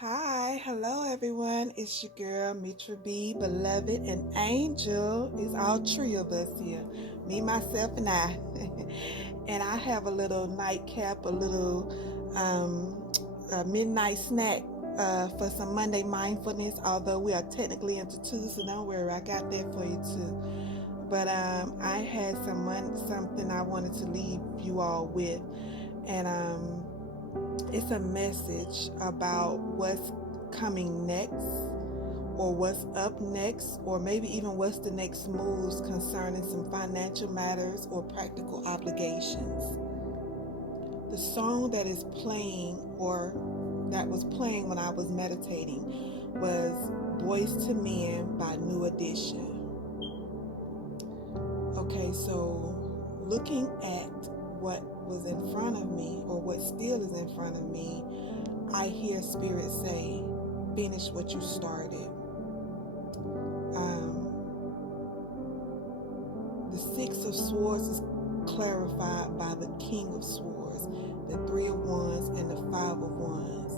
Hi, hello everyone. It's your girl Mitra B, beloved and Angel. It's all three of us here, me, myself, and I. And I have a little nightcap, a midnight snack for some Monday mindfulness. Although we are technically into Tuesday, don't worry, I got that for you too. But I had something I wanted to leave you all with, and it's a message about what's coming next, or what's up next, or maybe even what's the next moves concerning some financial matters or practical obligations. The song that is playing, or that was playing when I was meditating, was Boys to Men by New Edition. Okay, so looking at what was in front of me, or what still is in front of me, I hear Spirit say, finish what you started. The Six of Swords is clarified by the King of Swords, the Three of Wands, and the Five of Wands.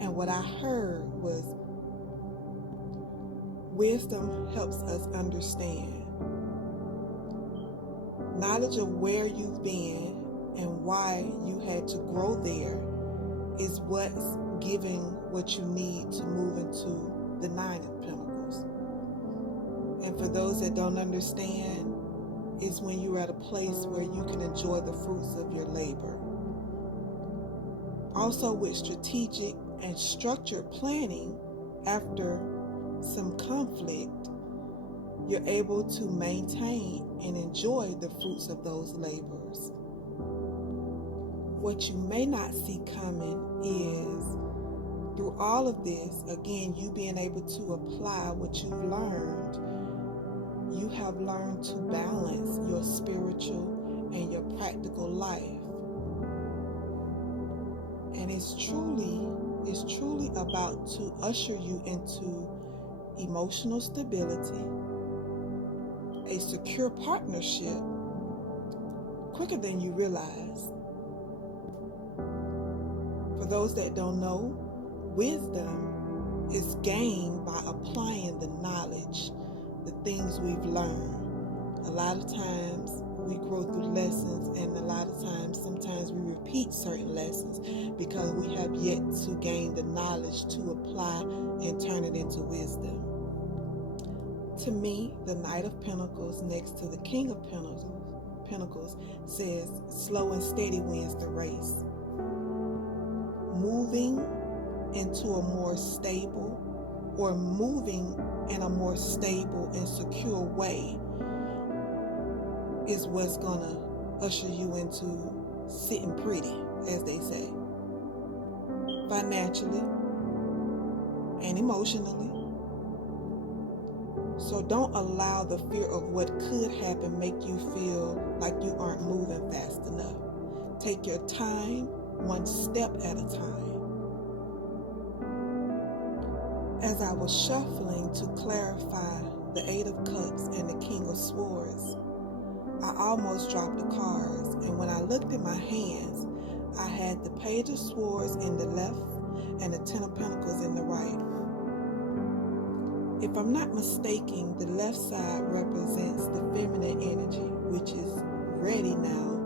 And what I heard was, wisdom helps us understand. Knowledge of where you've been and why you had to grow there is what's giving what you need to move into the Nine of Pentacles. And for those that don't understand, is when you're at a place where you can enjoy the fruits of your labor. Also, with strategic and structured planning, after some conflict, you're able to maintain and enjoy the fruits of those labors. What you may not see coming is, through all of this, again, you being able to apply what you've learned, you have learned to balance your spiritual and your practical life. And it's truly about to usher you into emotional stability, a secure partnership quicker than you realize. For those that don't know, wisdom is gained by applying the knowledge, the things we've learned. A lot of times we grow through lessons, and a lot of times, sometimes we repeat certain lessons because we have yet to gain the knowledge to apply and turn it into wisdom. To me, the Knight of Pentacles next to the King of Pentacles says, slow and steady wins the race. Moving into a more stable, or moving in a more stable and secure way, is what's gonna usher you into sitting pretty, as they say, financially and emotionally. So don't allow the fear of what could happen make you feel like you aren't moving fast enough. Take your time, one step at a time. As I was shuffling to clarify the Eight of Cups and the King of Swords, I almost dropped the cards, and when I looked at my hands, I had the Page of Swords in the left and the Ten of Pentacles in the right. If I'm not mistaken, the left side represents the feminine energy, which is ready now.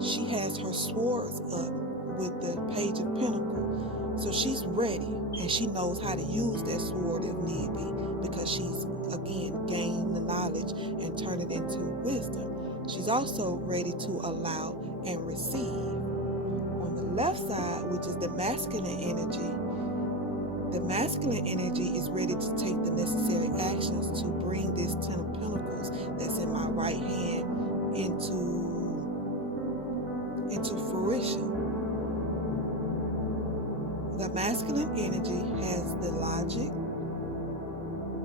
She has her swords up with the Page of Pentacles, so she's ready, and she knows how to use that sword if need be, because she's, again, gained the knowledge and turned it into wisdom. She's also ready to allow and receive. On the left side, which is the masculine energy, the masculine energy is ready to take the necessary actions to bring this Ten of Pentacles that's in my right hand into fruition. The masculine energy has the logic,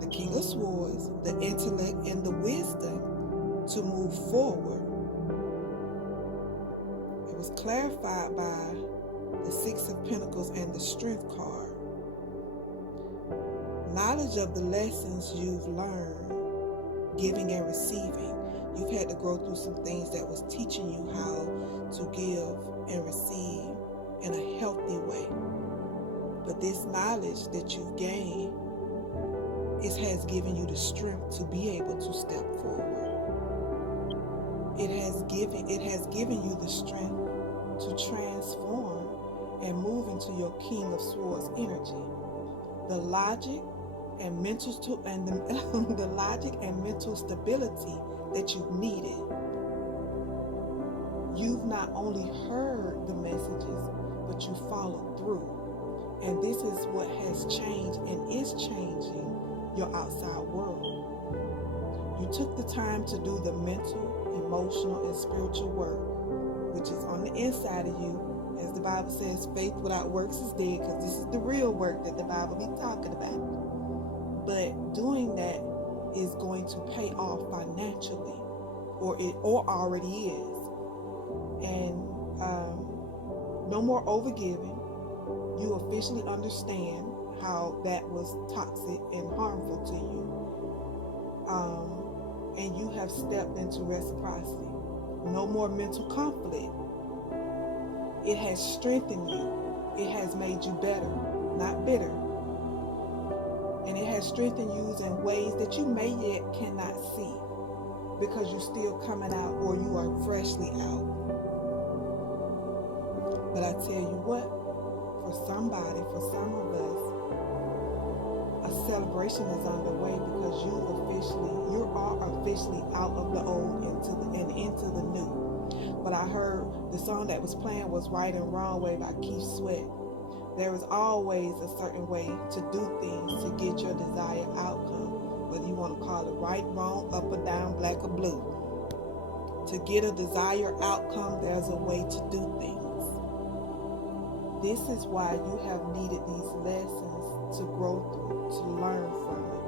the King of Swords, the intellect, and the wisdom to move forward. It was clarified by the Six of Pentacles and the Strength card. Knowledge of the lessons you've learned, giving and receiving. You've had to go through some things that was teaching you how to give and receive in a healthy way. this knowledge that you've gained, it has given you the strength to be able to step forward. It has given you the strength to transform and move into your King of Swords energy. The logic and mental the logic and mental stability that you've needed. You've not only heard the messages, but you followed through. And this is what has changed and is changing your outside world. You took the time to do the mental, emotional, and spiritual work, which is on the inside of you. As the Bible says, faith without works is dead, because this is the real work that the Bible be talking about. But doing that is going to pay off financially, or already is. And no more overgiving. You officially understand how that was toxic and harmful to you. And you have stepped into reciprocity. No more mental conflict. It has strengthened you. It has made you better, not bitter. And it has strengthened you in ways that you may yet cannot see, because you're still coming out, or you are freshly out. But I tell you what, for some of us, a celebration is underway, because you are officially out of the old into the new. But I heard the song that was playing was Right and Wrong Way by Keith Sweat. There is always a certain way to do things to get your desired outcome, whether you want to call it right, wrong, up or down, black or blue. To get a desired outcome, there's a way to do things. This is why you have needed these lessons to grow through, to learn from it.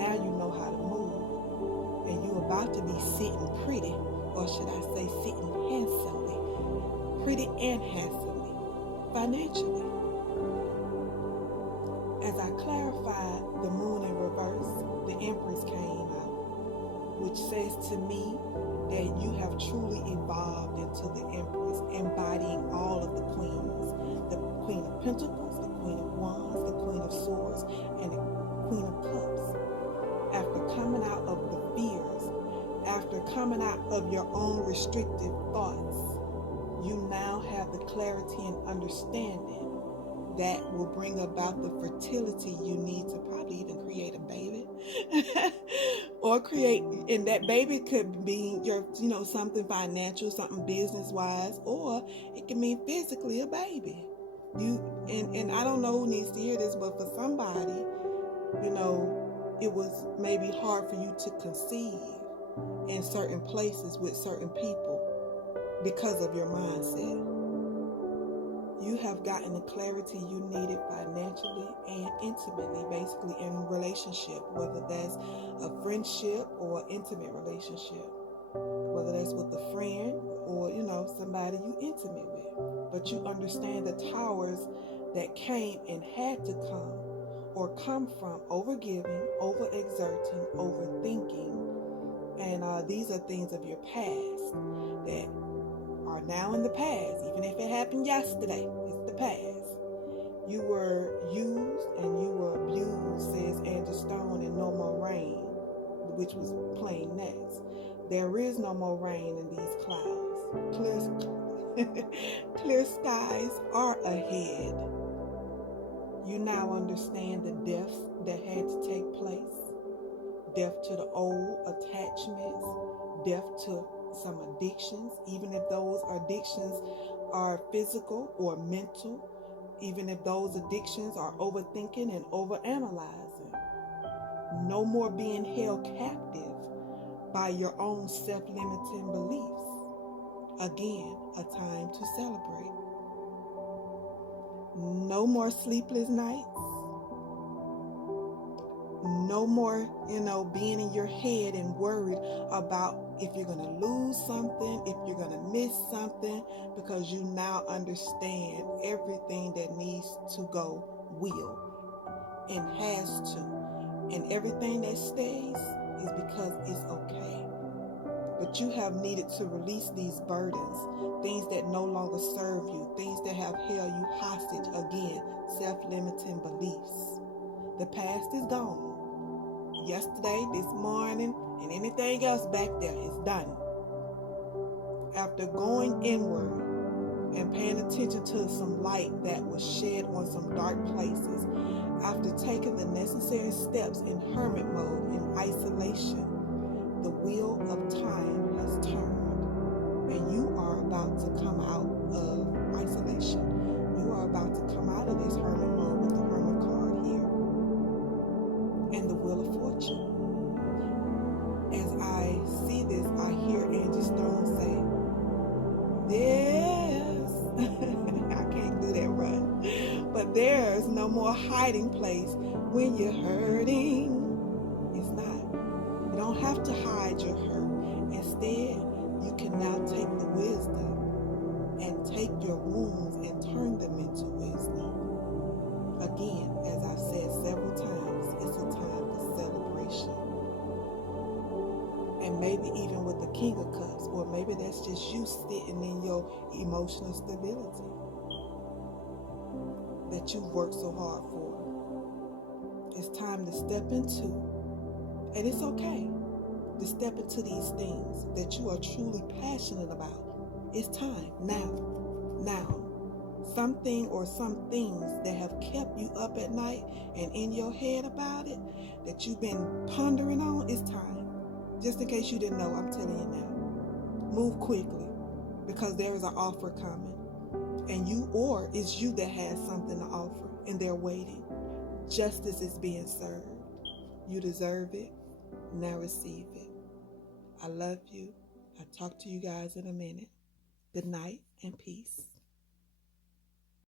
Now you know how to move, and you're about to be sitting pretty, or should I say sitting handsomely, pretty and handsomely, financially. As I clarified the moon in reverse, the Empress came out, which says to me that you have truly evolved into the Empress, embodying all of the queens, the Queen of Pentacles, the Queen of Wands, the Queen of Swords, and the Queen of Cups. After coming out of the fears, after coming out of your own restrictive thoughts, you now have the clarity and understanding that will bring about the fertility you need to probably even create a baby. Or and that baby could be something financial, something business-wise, or it can mean physically a baby. And I don't know who needs to hear this, but for somebody, it was maybe hard for you to conceive in certain places with certain people because of your mindset. You have gotten the clarity you needed financially and intimately, basically in relationship, whether that's a friendship or intimate relationship, whether that's with a friend or, somebody you intimate with. But you understand the towers that came and had to come or come from overgiving, overexerting, overthinking. And these are things of your past that are now in the past. Even if it happened yesterday, it's the past. You were used and you were abused, says Andrew Stone, and No More Rain, which was playing next. There is no more rain in these clouds. Clear skies are ahead. You now understand the deaths that had to take place. Death to the old attachments, death to some addictions, even if those addictions are physical or mental, even if those addictions are overthinking and overanalyzing. No more being held captive by your own self-limiting beliefs. Again, a time to celebrate. No more sleepless nights. No more, being in your head and worried about if you're going to lose something, if you're going to miss something, because you now understand everything that needs to go will and has to. And everything that stays is because it's okay. But you have needed to release these burdens, things that no longer serve you, things that have held you hostage, again, self-limiting beliefs. The past is gone. Yesterday, this morning, and anything else back there is done. After going inward and paying attention to some light that was shed on some dark places, after taking the necessary steps in hermit mode, in isolation, the wheel of time has turned, and you are about to come out of isolation. You are about to come out of this hermit mode with the hermit card here and the wheel of fortune. As I see this, I hear Angie Stone say, "Yes." I can't do that run. But there's no more hiding place when you're hurting. It's not. You don't have to hide your hurt. Instead, you can now take the wisdom and take your wounds and turn them into wisdom. Again, as I've said several times, it's a time for celebration. And maybe even with the King of Cups, or maybe that's just you sitting in your emotional stability that you've worked so hard for. It's time to step into, and it's okay to step into these things that you are truly passionate about. It's time now. Something or some things that have kept you up at night and in your head about it, that you've been pondering on, it's time. Just in case you didn't know, I'm telling you now. Move quickly, because there is an offer coming. And you, or it's you that has something to offer, and they're waiting. Justice is being served. You deserve it. Now receive it. I love you. I'll talk to you guys in a minute. Good night and peace.